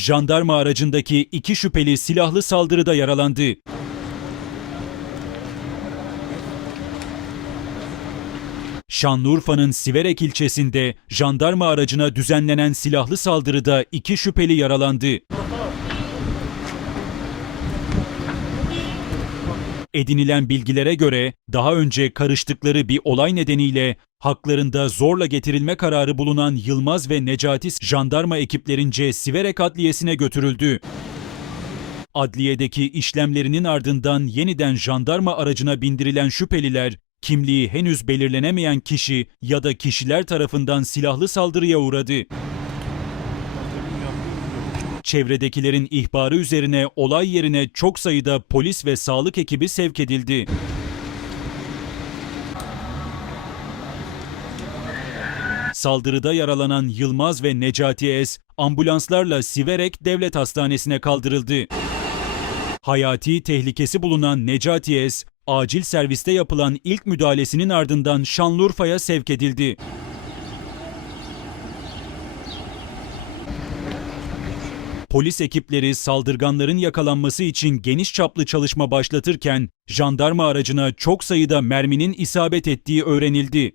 Jandarma aracındaki iki şüpheli silahlı saldırıda yaralandı. Şanlıurfa'nın Siverek ilçesinde jandarma aracına düzenlenen silahlı saldırıda iki şüpheli yaralandı. Edinilen bilgilere göre daha önce karıştıkları bir olay nedeniyle haklarında zorla getirilme kararı bulunan Yılmaz ve Necati jandarma ekiplerince Siverek Adliyesi'ne götürüldü. Adliyedeki işlemlerinin ardından yeniden jandarma aracına bindirilen şüpheliler, kimliği henüz belirlenemeyen kişi ya da kişiler tarafından silahlı saldırıya uğradı. Çevredekilerin ihbarı üzerine olay yerine çok sayıda polis ve sağlık ekibi sevk edildi. Saldırıda yaralanan Yılmaz ve Necati Es ambulanslarla Siverek Devlet Hastanesi'ne kaldırıldı. Hayati tehlikesi bulunan Necati Es, acil serviste yapılan ilk müdahalesinin ardından Şanlıurfa'ya sevk edildi. Polis ekipleri saldırganların yakalanması için geniş çaplı çalışma başlatırken jandarma aracına çok sayıda merminin isabet ettiği öğrenildi.